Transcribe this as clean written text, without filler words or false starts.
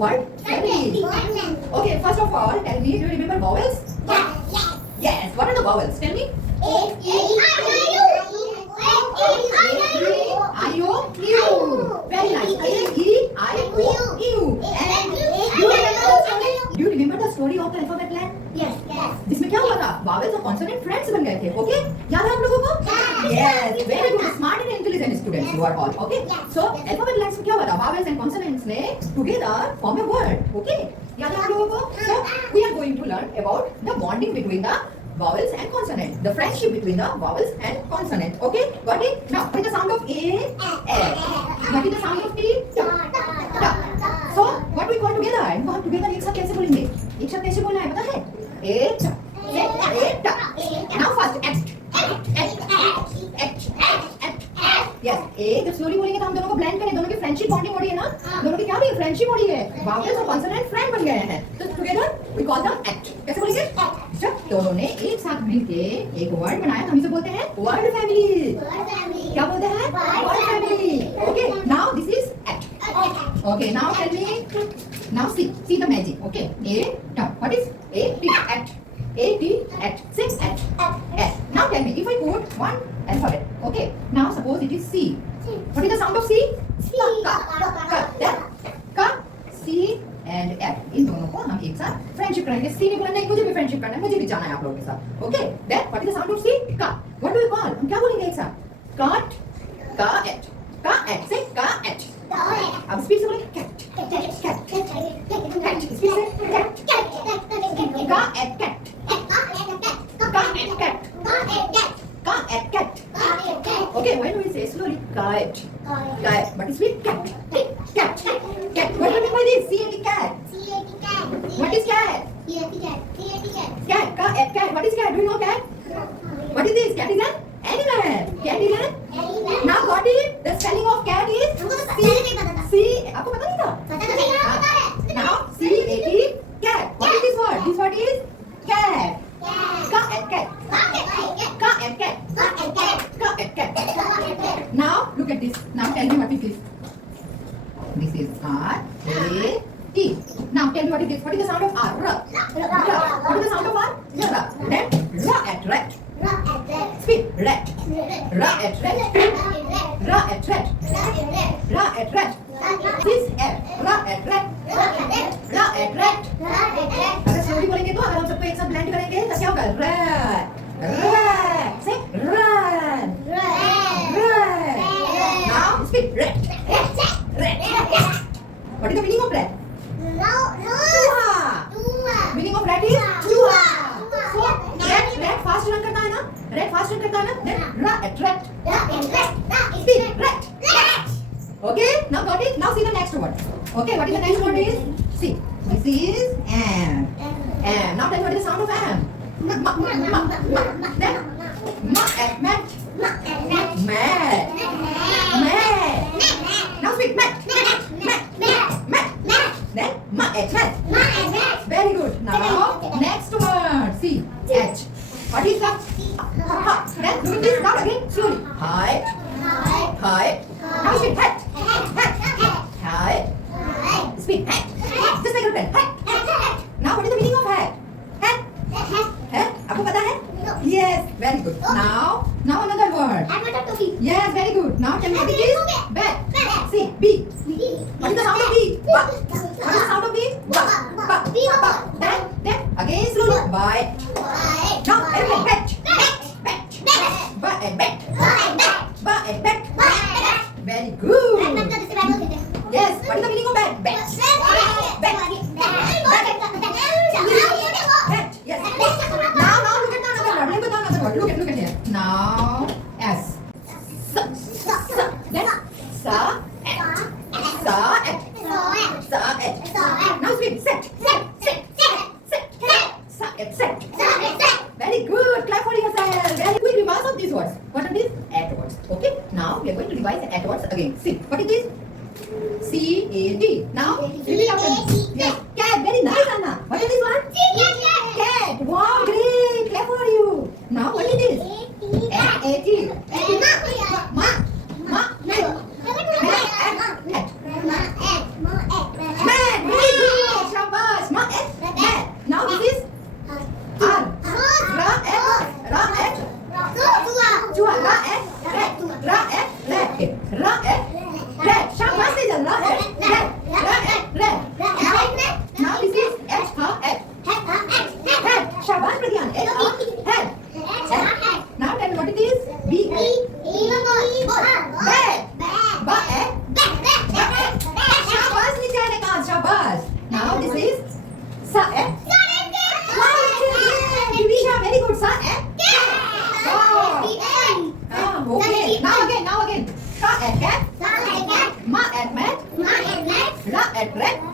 What? Family. Okay, first of all, tell me, do you remember vowels? Yes. What are the vowels? Tell me. I-O-U. Very nice. A-E-I-O-U. And do you remember the story of the alphabet plan? Yes. जिसमें क्या हुआ था? Vowels और consonant friends बन गए थे. Okay? याद है आप लोगों को? Yes. Very good. Smart and intelligent students you are all. Okay? So alphabet lines में क्या हुआ था? Vowels and consonants ने together form a word. Okay? याद है आप लोगों को? So we are going to learn about the bonding between the vowels and consonant. The friendship between the vowels and consonant. Okay? Got it? Now, what is the sound of A? What is the sound of T? Ta. So, what we call together? इनको हम together एक साथ कैसे बोलेंगे? एक साथ कैसे बोलना है पता है? A ta. Now first act. Yes. A जब slowly बोलेंगे तो हम दोनों को blend करें. दोनों की friendship bonding हो रही है ना? दोनों की क्या हो रही है? Friendship हो रही है. Vowels और consonant friend बन गए हैं. तो together we call them act. कैसे बोलेंगे? जब दोनों ने एक साथ मिलके एक वर्ड बनाया हम इसे बोलते हैं वर्ड फैमिली. क्या बोलते हैं? Word family. Okay, now this is at. Okay, now tell me. Now see the magic. Okay, A T. What is A T? At. A T at. Say at. At. Now tell me, if I put one alphabet. Okay, now suppose it is C. What is the sound of C? Ka. C and F. इन दोनों को हम एक साथ friendship करेंगे. सी ने बोला नहीं मुझे भी फ्रेंडशिप करना है, मुझे भी जाना है आप लोगों के साथ. Okay, that what is the sound of C? का. What do you call? हम क्या बोलेंगे एक साथ? काट. का एट से का एट. अब स्पीड से बोलेंगे कैट. कैट स्पीड से कैट. का एट कैट. का एट कैट. का at cat. Okay, when we say slowly kite, but it's with cat. Cat. What do you mean by this? C-A-T cat. What is cat? Cat. Cat. What is cat? Do you know cat? What is this? Cat is an animal. Cat is an. Now what is the spelling of cat is? C. आपको पता नहीं था? Now C-A-T cat. What is this word? This word is cat. Cat. Now look at this. Now tell me what is this? This is R-A-T. Now tell me what is this? What is the sound of R? R. What is the sound of R? R. Then ra at rat. Speak rat. Ra at rat. Ra at rat. Ra at rat. This at ra at rat. Ra at rat. अगर slowly बोलेंगे तो अगर हम सबको एक साथ blend करेंगे तो क्या होगा? rat. Rat. Say rat. Now speak rat. What is the meaning of rat? चूहा. Meaning of rat is चूहा. So rat fast run करता है ना? Rat fast run करता है ना? Then rat. Speak rat. Okay, now got it? Now see the next word. Okay, what is the next word is? See, this is am. Now tell me what is the sound of am? Then ma at mat. Mat. Now speak mat. Then ma at mat. Very good. Now next word. See, H. What is that? Then look at this. Now again slowly. Height. Now speak hat. Height. Speak hat. Just like a pen. Hat. Now what is the meaning of hat? Hat? आपको पता है? Yes, very good. Now another word. Yes, very good. Now tell me what it is? Bat. See, B. What is the sound of B? Ba. What is the sound of B? Ba. Then again slowly. Bite. Now everyone bat. Ba and bat. Very good. Yes. What is the meaning of bat? Bat. Yes. Now look at another word. Look at another word. Look at here. Now S. Then sa at. Now speak set. Set. Very good. Clap for yourself. Very quick reverse of these words. What are these? At words. Okay. Now we are going to revise the at words again. See. What is this? C-A-T. Now repeat after me. Yes. Cat. Very nice, Anna. What is this one? Cat. Wow. Great. Clap for you. Now what is this? A-T. Ma. Mat. Very attract